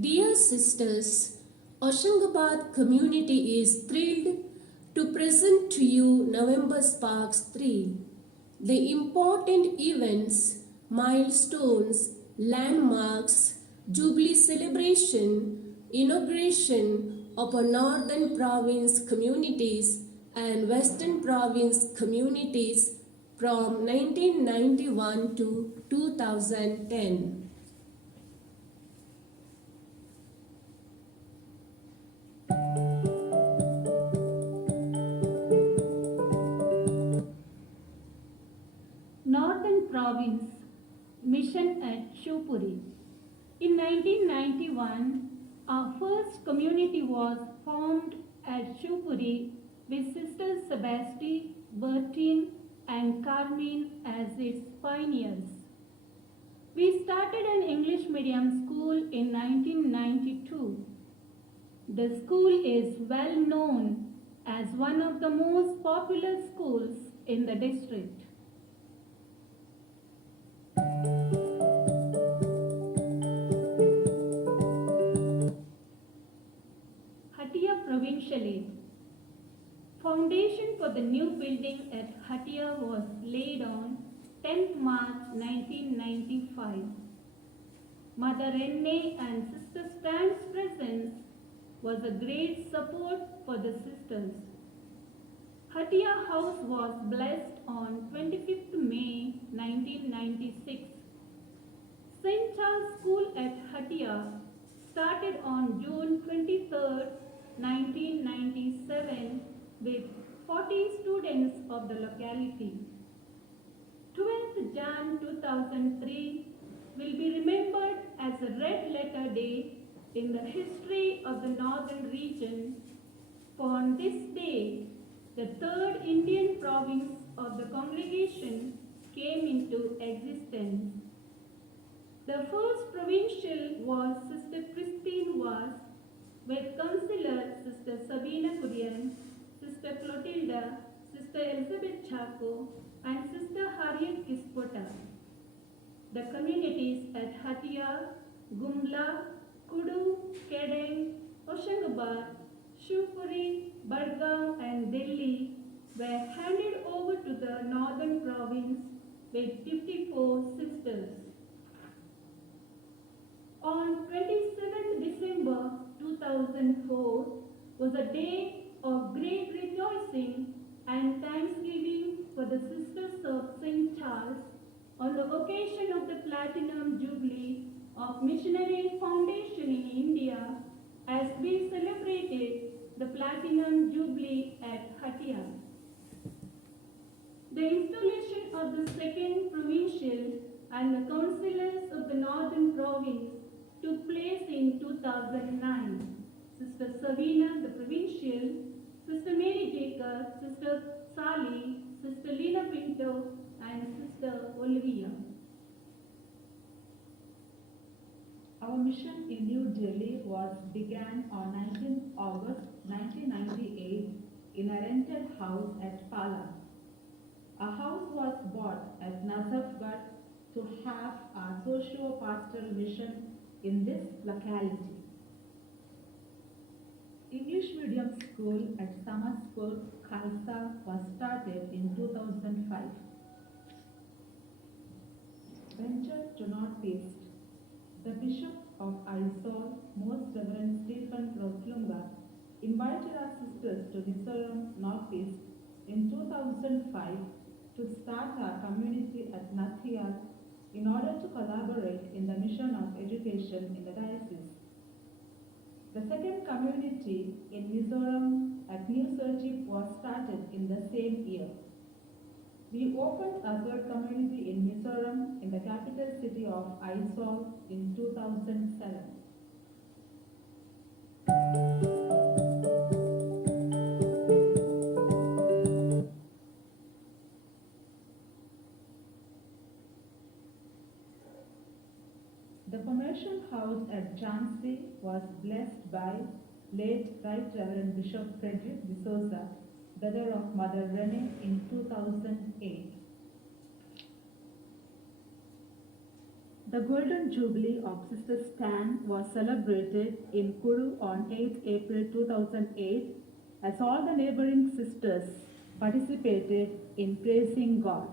Dear sisters, Hoshangabad community is thrilled to present to you November Sparks 3. The important events, milestones, landmarks, Jubilee celebration, inauguration of our Northern Province communities and Western Province communities from 1991 to 2010. Northern Province Mission at Shivpuri. In 1991, our first community was formed at Shivpuri with Sisters Sebasti, Bertine and Carmine as its pioneers. We started an English medium school in 1992. The school is well known as one of the most popular schools in the district. Hatia Provincial Aid. Foundation for the new building at Hatia was laid on 10th March 1995. Mother Renne and Sister Stan's presence was a great support for the sisters. Hatia House was blessed on 25th May 1996. St. Charles School at Hatia started on June 23, 1997 with 40 students of the locality. 12th Jan 2003 will be remembered as a red letter day in the history of the northern region, for on this day, the third Indian province of the congregation came into existence. The first provincial was Sister Christine Was, with councillor Sister Sabina Kurian, Sister Clotilda, Sister Elizabeth Chaco, and Sister Harriet Kispota. The communities at Hatia, Gumla, Kudu, Kedeng, Hoshangabad, Shivpuri, Bargaon and Delhi were handed over to the northern province with 54 sisters. On 27th December 2004 was a day of great rejoicing and thanksgiving for the Sisters of St. Charles on the occasion of the Platinum Jubilee of Missionary Foundation in India, as we celebrated the Platinum Jubilee at Hatia. The installation of the second provincial and the councillors of the northern province took place in 2009. Sister Savina, the provincial, Sister Mary Jacob, Sister Sally, Sister Lina Pinto, and Sister Olivia. Our mission in New Delhi began on 19 August 1998 in a rented house at Pala. A house was bought at Nazafgarh to have a socio-pastoral mission in this locality. English medium school at Samaspur, Khalsa was started in 2005. Venture to northeast. The Bishop of Aizawl, Most Reverend Stephen Roslunga, invited our sisters to Mizoram Northeast in 2005 to start our community at Nathia in order to collaborate in the mission of education in the diocese. The second community in Mizoram at New Serchip was started in the same year. We opened a third community in Mizoram in the capital city of Aizawl in 2007. The commercial house at Jhansi was blessed by late Right Reverend Bishop Frederick D'Souza, brother of Mother Rene, in 2008. The Golden Jubilee of Sister Stan was celebrated in Kuru on 8 April 2008 as all the neighboring sisters participated in praising God.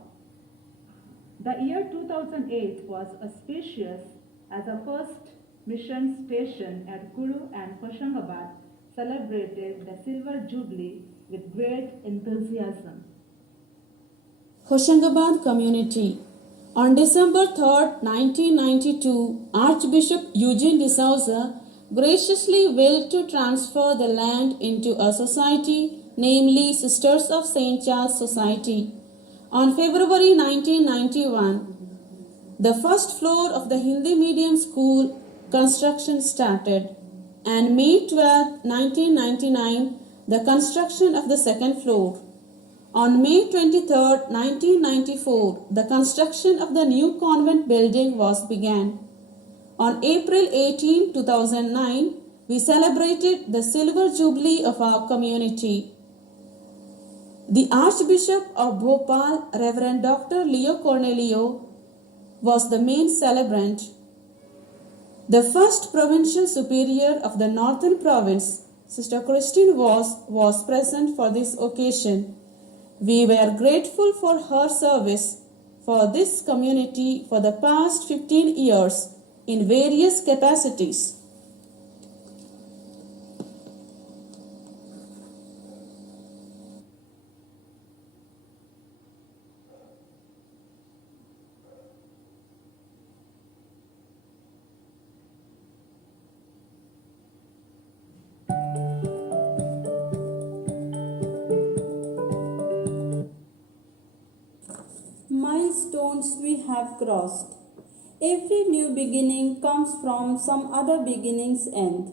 The year 2008 was auspicious as the first mission station at Kuru and Hoshangabad celebrated the Silver Jubilee with great enthusiasm. Hoshangabad Community. On December 3rd, 1992, Archbishop Eugene D'Souza graciously willed to transfer the land into a society, namely Sisters of St.Charles Society. On February 1991, the first floor of the Hindi medium school construction started, and May 12, 1999, the construction of the second floor. On May 23, 1994, the construction of the new convent building was began. On April 18, 2009, we celebrated the Silver Jubilee of our community. The Archbishop of Bhopal, Reverend Dr. Leo Cornelio, was the main celebrant. The first provincial superior of the Northern Province, Sister Christine was present for this occasion. We were grateful for her service for this community for the past 15 years in various capacities. Milestones we have crossed. Every new beginning comes from some other beginning's end.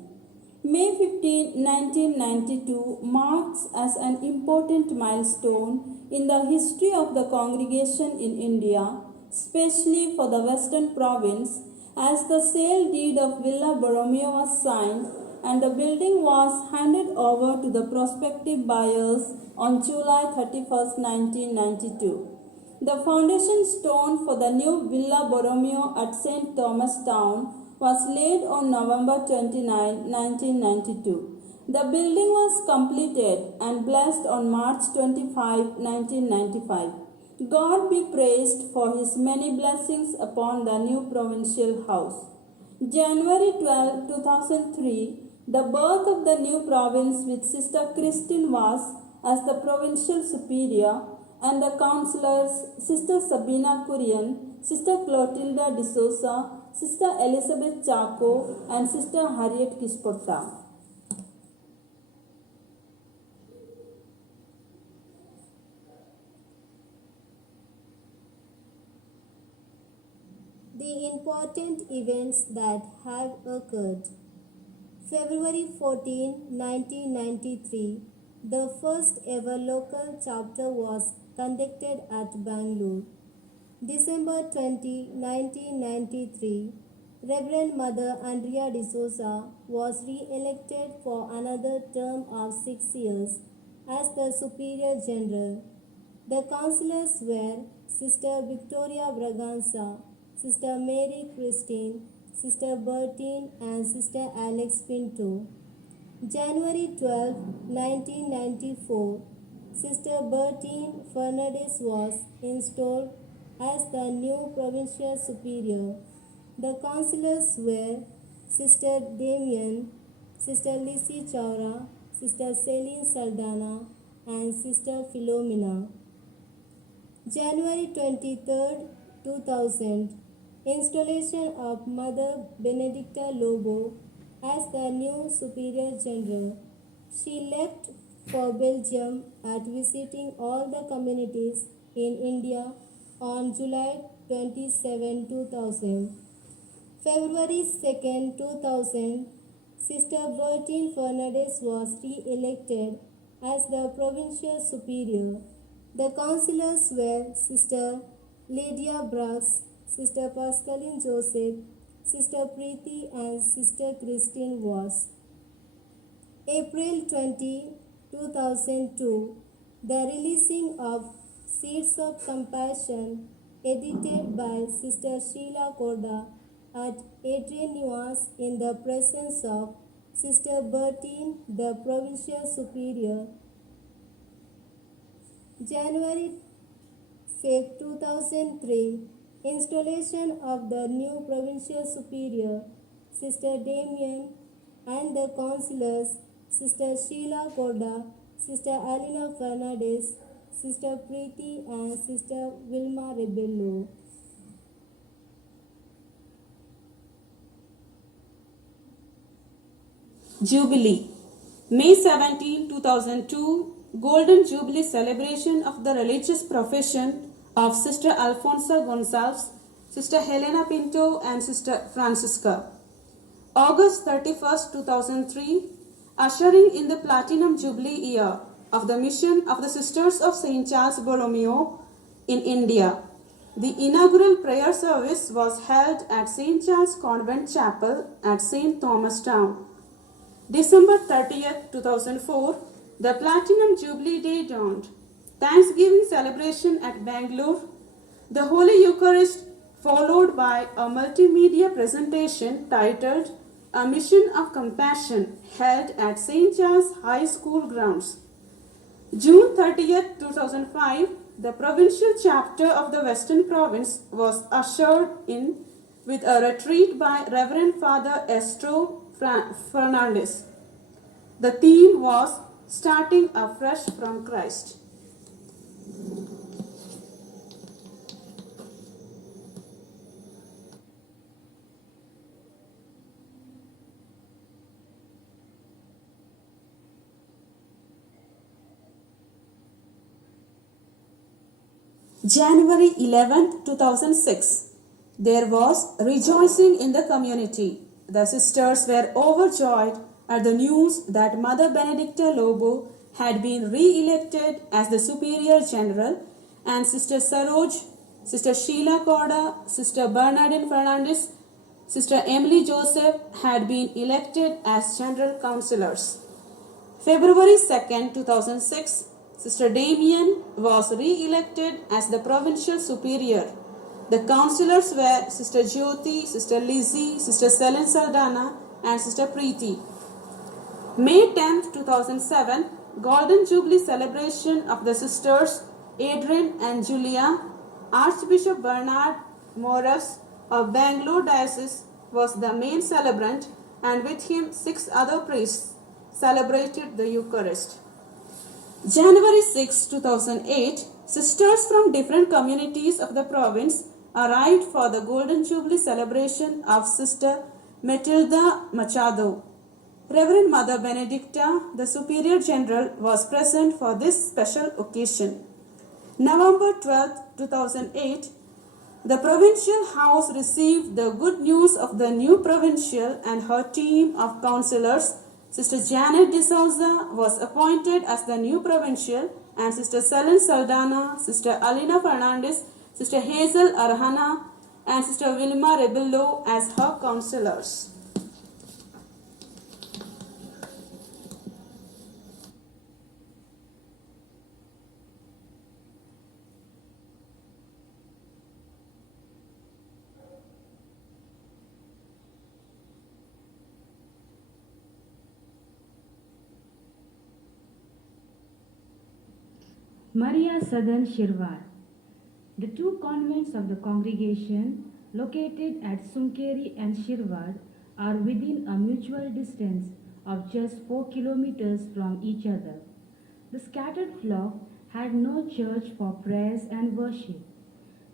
May 15, 1992 marks as an important milestone in the history of the congregation in India, especially for the Western Province, as the sale deed of Villa Borromeo was signed and the building was handed over to the prospective buyers on July 31, 1992. The foundation stone for the new Villa Borromeo at St. Thomas Town was laid on November 29, 1992. The building was completed and blessed on March 25, 1995. God be praised for his many blessings upon the new provincial house. January 12, 2003, the birth of the new province with Sister Christine was as the provincial superior, and the councillors Sister Sabina Kurian, Sister Clotilda D'Souza, Sister Elizabeth Chaco, and Sister Harriet Kisporta. The important events that have occurred. February 14, 1993, the first ever local chapter was conducted at Bangalore. December 20, 1993, Reverend Mother Andrea D'Souza was re-elected for another term of 6 years as the Superior General. The councillors were Sister Victoria Braganza, Sister Mary Christine, Sister Bertine, and Sister Alex Pinto. January 12, 1994, Sister Bertine Fernandez was installed as the new provincial superior. The councillors were Sister Damien, Sister Lizzie Chaura, Sister Celine Saldana, and Sister Philomena. January 23, 2000, installation of Mother Benedicta Lobo as the new Superior General. She left for Belgium at visiting all the communities in India on July 27, 2000. February 2, 2000, Sister Bertine Fernandez was re-elected as the Provincial Superior. The councillors were Sister Lydia Brax, Sister Pascaline Joseph, Sister Preeti, and Sister Christine was. April 20, 2002, the releasing of Seeds of Compassion, edited by Sister Sheila Korda, at Adrian Niwas in the presence of Sister Bertine, the Provincial Superior. January 5, 2003, installation of the new Provincial Superior, Sister Damien, and the councillors, Sister Sheila Korda, Sister Alina Fernandez, Sister Preeti, and Sister Vilma Rebello. Jubilee. May 17, 2002, Golden Jubilee celebration of the religious profession of Sister Alfonso Gonzalez, Sister Helena Pinto, and Sister Francisca. August 31st, 2003, ushering in the Platinum Jubilee year of the mission of the Sisters of St.Charles Borromeo in India. The inaugural prayer service was held at St. Charles Convent Chapel at St. Thomas Town. December 30th, 2004, the Platinum Jubilee Day dawned. Thanksgiving celebration at Bangalore. The Holy Eucharist followed by a multimedia presentation titled A Mission of Compassion held at St. Charles High School grounds. June 30th, 2005, the provincial chapter of the Western Province was ushered in with a retreat by Reverend Father Estro Fernandez. The theme was Starting Afresh from Christ. January 11, 2006. There was rejoicing in the community. The sisters were overjoyed at the news that Mother Benedicta Lobo had been re-elected as the Superior General, and Sister Saroj, Sister Sheila Korda, Sister Bernadette Fernandez, Sister Emily Joseph had been elected as General Councillors. February 2nd, 2006, Sister Damien was re-elected as the Provincial Superior. The councillors were Sister Jyoti, Sister Lizzie, Sister Selen Saldana, and Sister Preeti. May 10th, 2007, Golden Jubilee celebration of the Sisters Adrian and Julia. Archbishop Bernard Morris of Bangalore Diocese was the main celebrant, and with him 6 other priests celebrated the Eucharist. January 6, 2008, sisters from different communities of the province arrived for the Golden Jubilee celebration of Sister Matilda Machado. Reverend Mother Benedicta, the Superior General, was present for this special occasion. November 12, 2008, the Provincial House received the good news of the new Provincial and her team of councillors. Sister Janet D'Souza was appointed as the new Provincial, and Sister Selen Saldana, Sister Alina Fernandez, Sister Hazel Arhana, and Sister Vilma Rebello as her councillors. Maria Southern Shirwar. The 2 convents of the congregation located at Sunkeri and Shirwar are within a mutual distance of just 4 kilometers from each other. The scattered flock had no church for prayers and worship.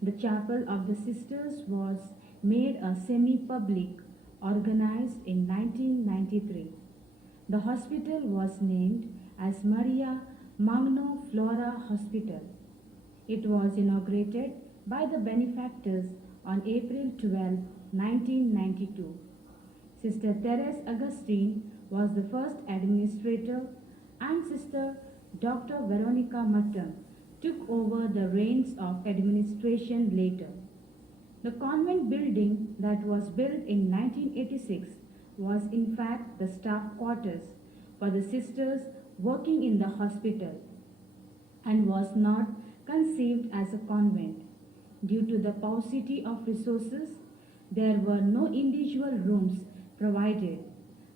The chapel of the sisters was made a semi-public, organized in 1993. The hospital was named as Maria Magno Flora Hospital. It was inaugurated by the benefactors on April 12, 1992. Sister Therese Augustine was the first administrator, and Sister Dr. Veronica Mattam took over the reins of administration later. The convent building that was built in 1986 was in fact the staff quarters for the sisters working in the hospital and was not conceived as a convent. Due to the paucity of resources, There were no individual rooms provided,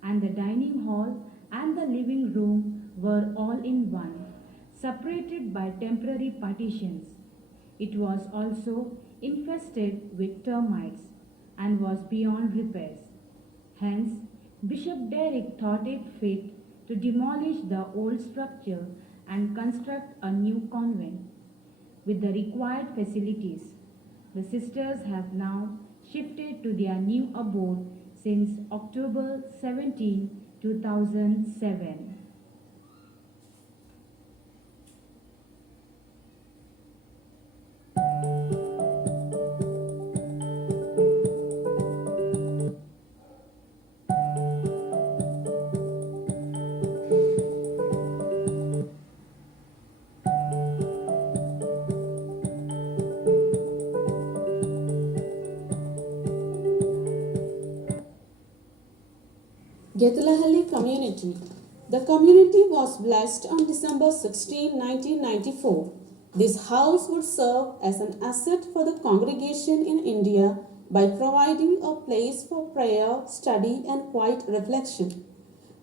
and the dining hall and the living room were all in one, separated by temporary partitions. It was also infested with termites and was beyond repairs. Hence, Bishop Derrick thought it fit to demolish the old structure and construct a new convent with the required facilities. The sisters have now shifted to their new abode since October 17, 2007. Gethlahalli Community. The community was blessed on December 16, 1994. This house would serve as an asset for the congregation in India by providing a place for prayer, study, and quiet reflection.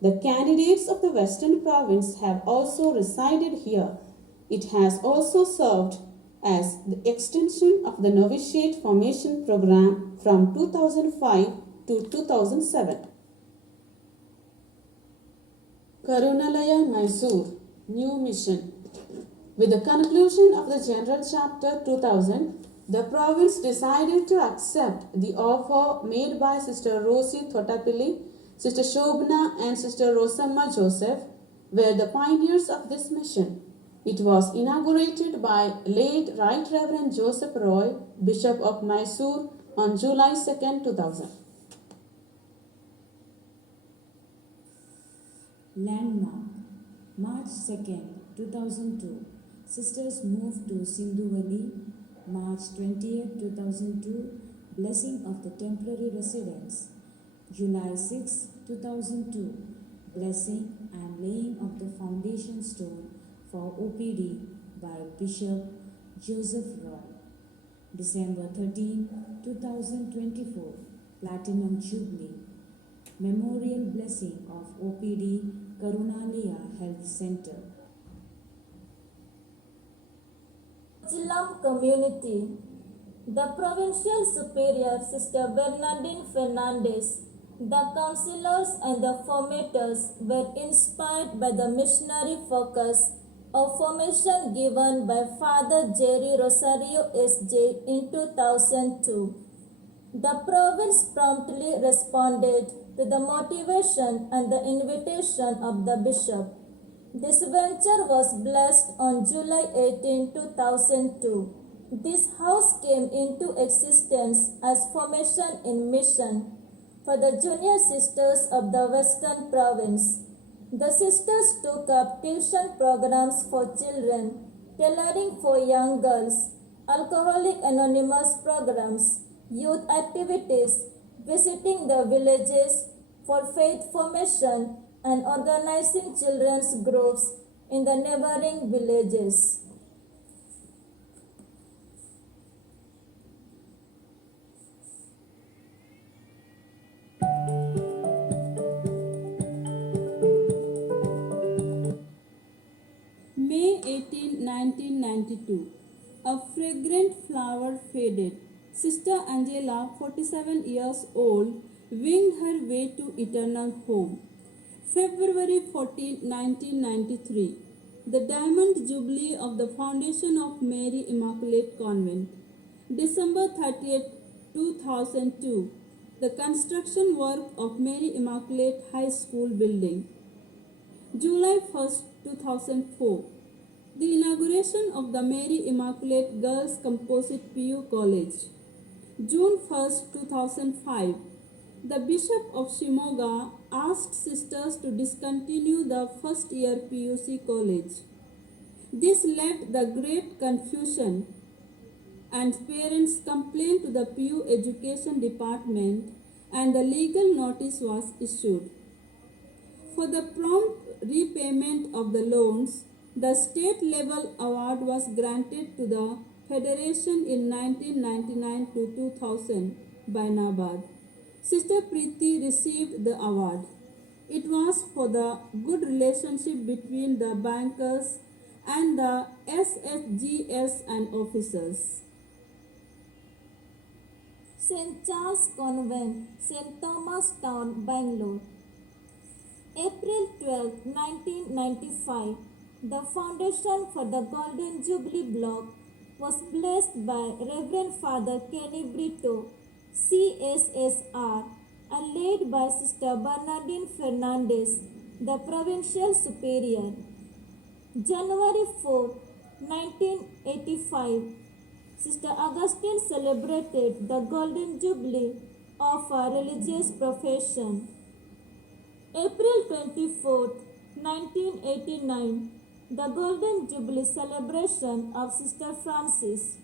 The candidates of the Western Province have also resided here. It has also served as the extension of the novitiate formation program from 2005 to 2007. Karunalaya Mysore, New Mission. With the conclusion of the General Chapter 2000, the province decided to accept the offer made by Sister Rosie Thotapilli, Sister Shobna and Sister Rosamma Joseph were the pioneers of this mission. It was inaugurated by late Right Reverend Joseph Roy, Bishop of Mysore, on July 2, 2000. Landmark, March 2nd, 2002. Sisters moved to Sindhuvali, March 20th, 2002. Blessing of the temporary residents. July 6, 2002. Blessing and laying of the foundation stone for OPD by Bishop Joseph Roy. December 13, 2024. Platinum Jubilee. Memorial blessing of OPD Karunalaya Health Center. Chilam Community. The Provincial Superior Sister Bernardine Fernandez, the councillors and the formators were inspired by the missionary focus of formation given by Father Jerry Rosario S.J. in 2002. The province promptly responded to the motivation and the invitation of the bishop. This venture was blessed on July 18, 2002. This house came into existence as formation in mission for the junior sisters of the Western Province. The sisters took up tuition programs for children, tailoring for young girls, Alcoholic Anonymous programs, youth activities, visiting the villages for faith formation, and organizing children's groups in the neighboring villages. May 18, 1992. A fragrant flower faded. Sister Angela, 47 years old, winged her way to eternal home. February 14, 1993. The Diamond Jubilee of the Foundation of Mary Immaculate Convent. December 30th, 2002. The construction work of Mary Immaculate High School building. July 1st, 2004. The inauguration of the Mary Immaculate Girls Composite PU College. June 1st, 2005. The Bishop of Shimoga asked sisters to discontinue the first year PUC college. This led the great confusion and parents complained to the PU Education Department and the legal notice was issued. For the prompt repayment of the loans, the state level award was granted to the Federation in 1999 to 2000 Bainabad. Sister Preeti received the award. It was for the good relationship between the bankers and the SHGS and officers. St.Charles Convent, St. Thomas Town, Bangalore. April 12, 1995, the foundation for the Golden Jubilee Block was blessed by Reverend Father Kenny Brito, CSSR, and laid by Sister Bernardine Fernandez, the Provincial Superior. January 4, 1985, Sister Augustine celebrated the Golden Jubilee of her religious profession. April 24, 1989, the Golden Jubilee celebration of Sister Francis.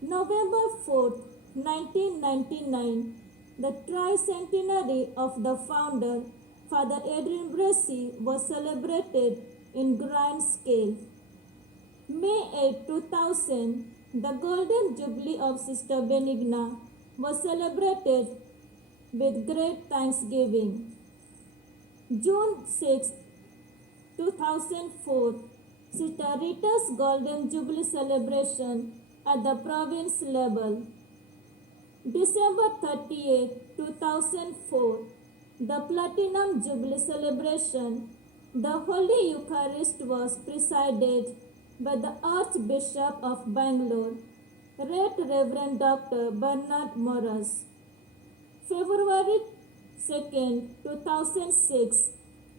November 4, 1999, the tricentenary of the founder, Father Adrian Bracey, was celebrated in grand scale. May 8, 2000, the Golden Jubilee of Sister Benigna was celebrated with great thanksgiving. June 6, 2004, Sister Rita's Golden Jubilee celebration at the province level. December 38, 2004, the Platinum Jubilee celebration. The Holy Eucharist was presided by the Archbishop of Bangalore, Right Reverend Dr. Bernard Morris. February 2, 2006,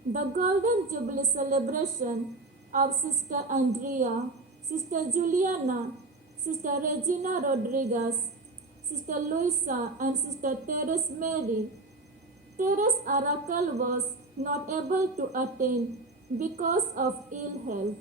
the Golden Jubilee celebration of Sister Andrea, Sister Juliana, Sister Regina Rodriguez, Sister Luisa, and Sister Therese Mary. Therese Aracal was not able to attend because of ill health.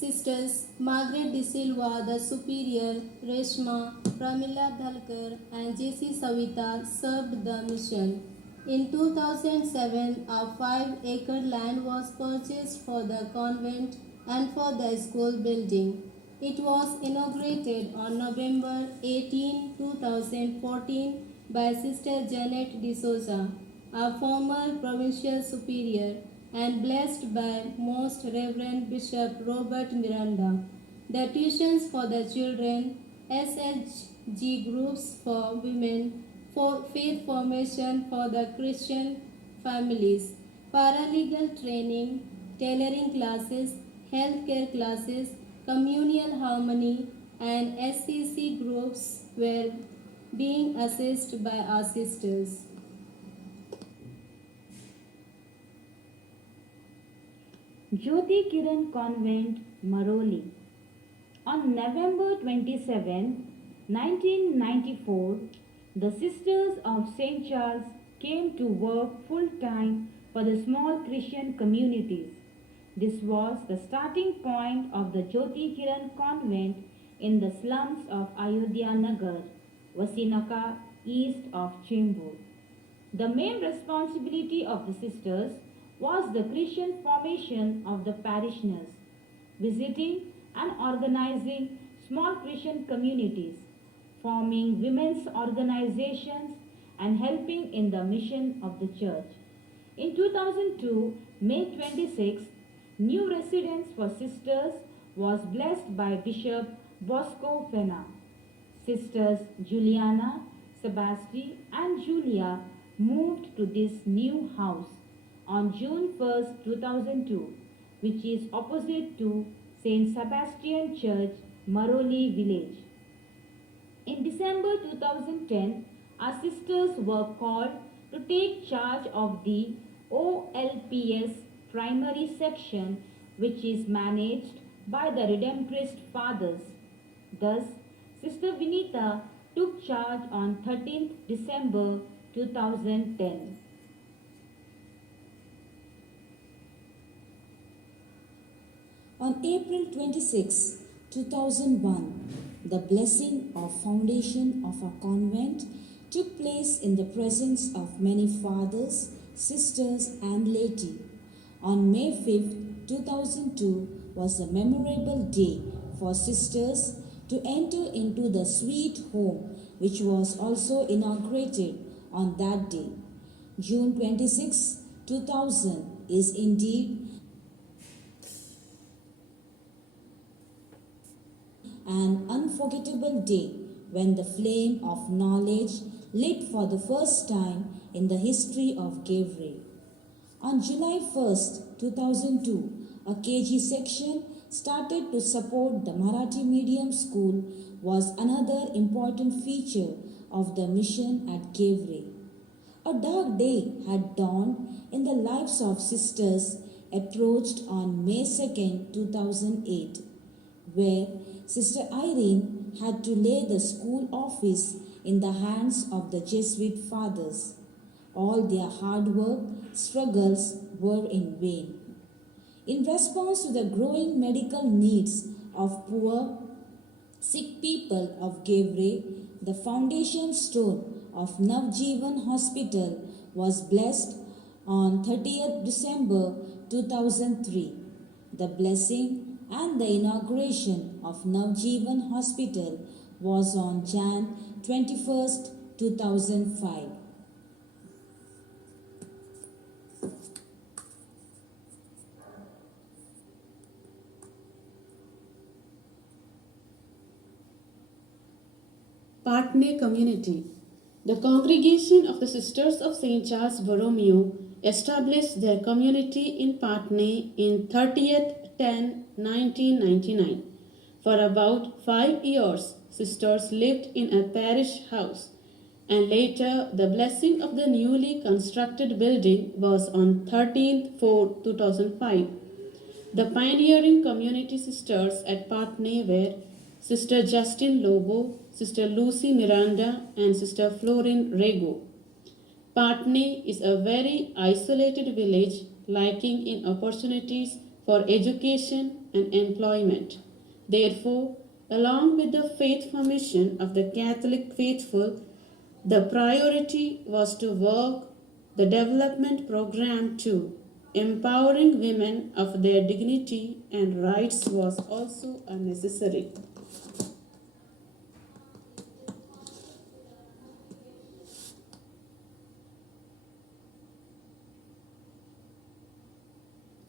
Sisters Margaret De Silva, the Superior, Reshma, Pramila Dhalkar, and J.C. Savita served the mission. In 2007, a 5-acre land was purchased for the convent and for the school building. It was inaugurated on November 18, 2014 by Sister Janet D'Souza, a former provincial superior, and blessed by Most Reverend Bishop Robert Miranda. The tuitions for the children, SHG groups for women, for faith formation for the Christian families, paralegal training, tailoring classes, healthcare classes, communal harmony, and SCC groups were being assessed by our sisters. Jyoti Kiran Convent, Maroli. On November 27, 1994, the Sisters of St. Charles came to work full-time for the small Christian communities. This was the starting point of the Jyoti Kiran Convent in the slums of Ayodhya Nagar, Vasinaka, east of Chembur. The main responsibility of the sisters was the Christian formation of the parishioners, visiting and organizing small Christian communities, forming women's organizations, and helping in the mission of the church. In 2002, May 26, new residence for sisters was blessed by Bishop Bosco Fena. Sisters Juliana, Sebastian, and Julia moved to this new house on June 1, 2002, which is opposite to St. Sebastian Church, Maroli village. In December 2010, our sisters were called to take charge of the OLPS primary section, which is managed by the Redemptorist Fathers. Thus, Sister Vinita took charge on 13th December 2010. On April 26, 2001, the blessing of foundation of our convent took place in the presence of many fathers, sisters, and laity. On May 5, 2002 was a memorable day for sisters to enter into the sweet home which was also inaugurated on that day. June 26, 2000 is indeed an unforgettable day when the flame of knowledge lit for the first time in the history of Gavre. On July 1st, 2002, a KG section started to support the Marathi medium school was another important feature of the mission at Gavre. A dark day had dawned in the lives of sisters approached on May 2nd, 2008, where Sister Irene had to lay the school office in the hands of the Jesuit fathers. All their hard work, struggles were in vain. In response to the growing medical needs of poor, sick people of Gavre, the foundation stone of Navjeevan Hospital was blessed on 30th December 2003. The blessing and the inauguration of Navjeevan Hospital was on Jan 21st, 2005. Patne Community. The congregation of the Sisters of St.Charles Borromeo established their community in Patne in 30th 10-1999. For about 5 years, sisters lived in a parish house, and later the blessing of the newly constructed building was on 13/4/2005. The pioneering community sisters at Patne were Sister Justine Lobo, Sister Lucy Miranda, and Sister Florin Rego. Patne is a very isolated village lacking in opportunities for education and employment. Therefore, along with the faith formation of the Catholic faithful, the priority was to work the development program too. Empowering women of their dignity and rights was also a necessary.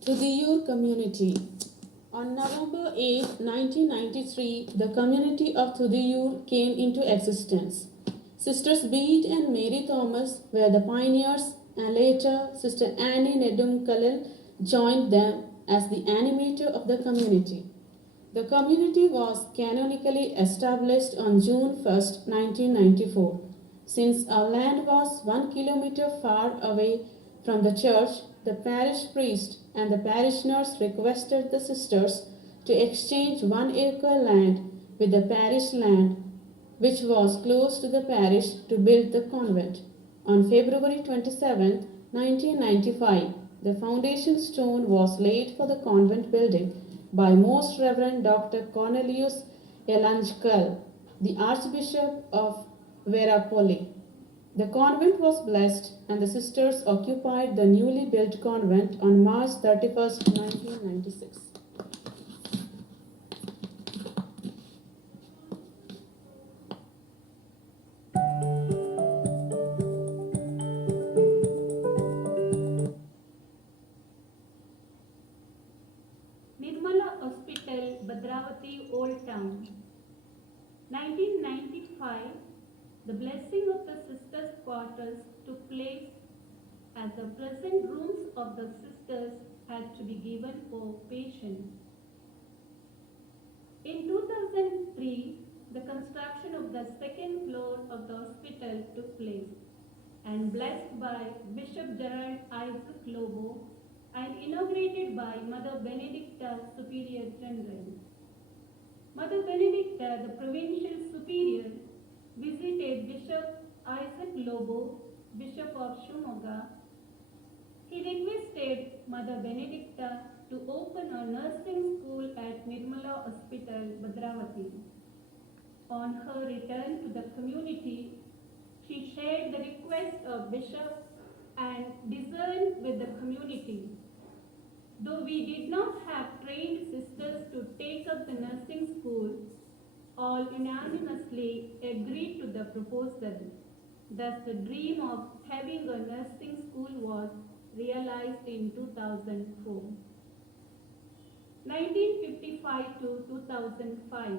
Thudiyur Community. On November 8, 1993, the community of Thudiyur came into existence. Sisters Beat and Mary Thomas were the pioneers, and later Sister Annie Nedumkalil joined them as the animator of the community. The community was canonically established on June 1, 1994. Since our land was 1 kilometer far away from the church, the parish priest and the parishioners requested the sisters to exchange 1 acre land with the parish land, which was close to the parish, to build the convent. On February 27, 1995, the foundation stone was laid for the convent building by Most Reverend Dr. Cornelius Elanjkal, the Archbishop of Verapolli. The convent was blessed, and the sisters occupied the newly built convent on March 31, 1996. Nirmala Hospital, Bhadravati, Old Town. 1995, the blessing of the sisters' quarters took place as the present rooms of the sisters had to be given for patients. In 2003, the construction of the second floor of the hospital took place and blessed by Bishop Gerald Isaac Lobo and inaugurated by Mother Benedicta Superior General. Mother Benedicta, the Provincial Superior, visited Bishop Isaac Lobo, Bishop of Shumoga. He requested Mother Benedicta to open a nursing school at Nirmala Hospital, Bhadravati. On her return to the community, she shared the request of Bishop and discerned with the community. Though we did not have trained sisters to take up the nursing school, all unanimously agreed to the proposal. Thus, the dream of having a nursing school was realized in 2004. 1955 to 2005,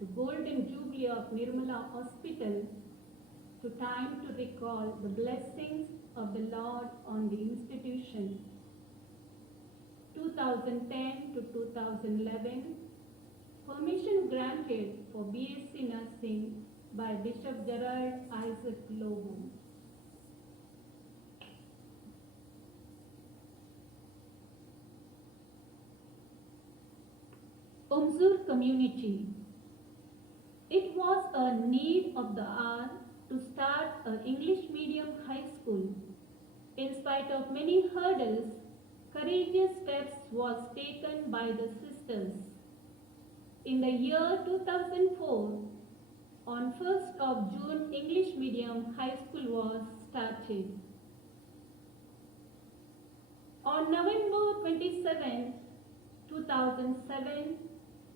the Golden Jubilee of Nirmala Hospital, to time to recall the blessings of the Lord on the institution. 2010 to 2011, permission granted for BSc Nursing by Bishop Gerald Isaac Lobo. Umzur community. It was a need of the hour to start an English medium high school. In spite of many hurdles, courageous steps was taken by the sisters. In the year 2004, on 1st of June, English medium high school was started. On November 27, 2007,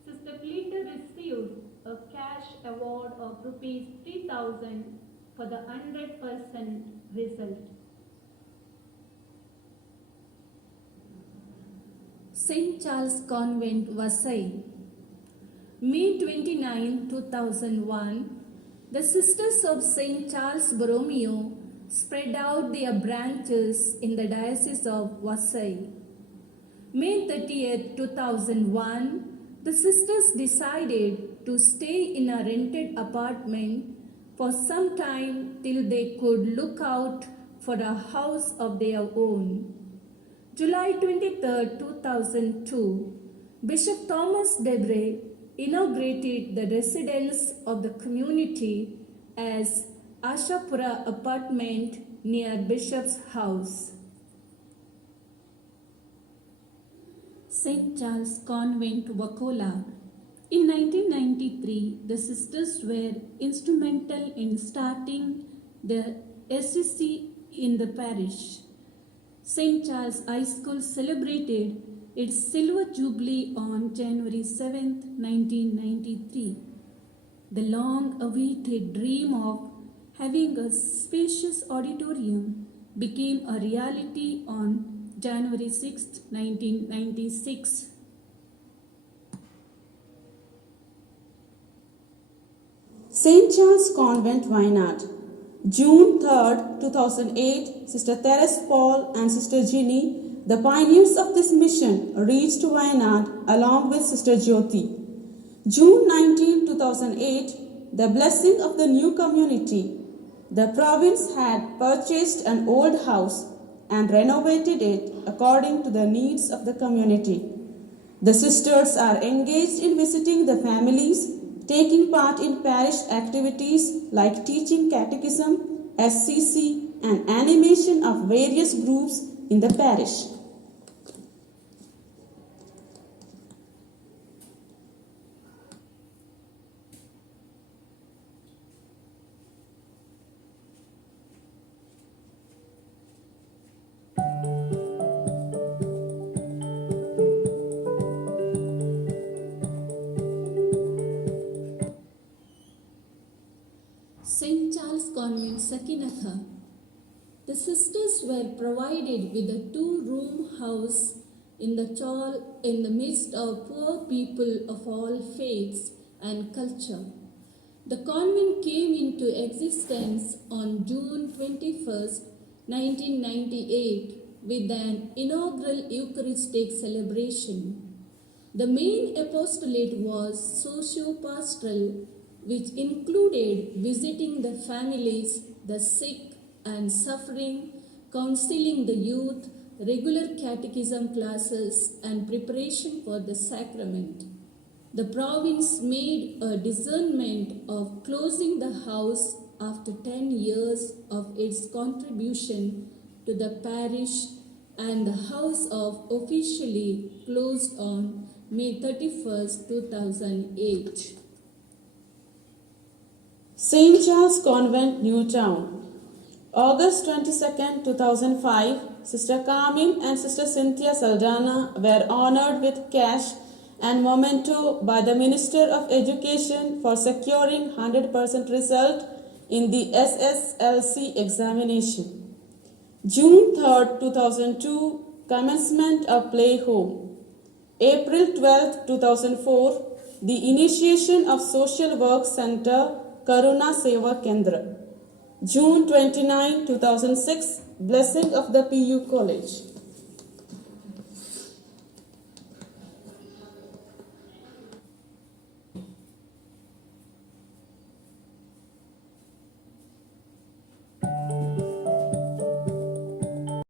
Sister Cleater received a cash award of rupees 3,000 for the 100% result. St.Charles Convent, Vasai. May 29, 2001, the Sisters of St. Charles Borromeo spread out their branches in the Diocese of Vasai. May 30, 2001, the sisters decided to stay in a rented apartment for some time till they could look out for a house of their own. July 23, 2002, Bishop Thomas Debre inaugurated the residence of the community as Ashapura apartment near Bishop's house. St. Charles Convent, Wakola. In 1993, the sisters were instrumental in starting the SSC in the parish. St. Charles High School celebrated its Silver Jubilee on January 7, 1993. The long-awaited dream of having a spacious auditorium became a reality on January 6, 1996. St. Charles Convent, Wayanad. June 3, 2008, Sister Therese Paul and Sister Ginny, the pioneers of this mission, reached Wayanad along with Sister Jyoti. June 19, 2008, the blessing of the new community. The province had purchased an old house and renovated it according to the needs of the community. The sisters are engaged in visiting the families, taking part in parish activities like teaching catechism, SCC, and animation of various groups in the parish. St. Charles Convent, Sakinatha. The sisters were provided with a two-room house in the midst of poor people of all faiths and culture. The convent came into existence on June 21, 1998 with an inaugural Eucharistic celebration. The main apostolate was socio-pastoral, which included visiting the families, the sick and suffering, counseling the youth, regular catechism classes, and preparation for the sacrament. The province made a discernment of closing the house after 10 years of its contribution to the parish, and the house of officially closed on May 31, 2008. St. Charles Convent, Newtown. August 22, 2005, Sister Carmen and Sister Cynthia Saldana were honored with cash and memento by the Minister of Education for securing 100% result in the SSLC examination. June 3rd, 2002, commencement of Play Home. April 12th, 2004, the initiation of Social Work Center Karuna Seva Kendra. June 29, 2006, blessing of the PU College.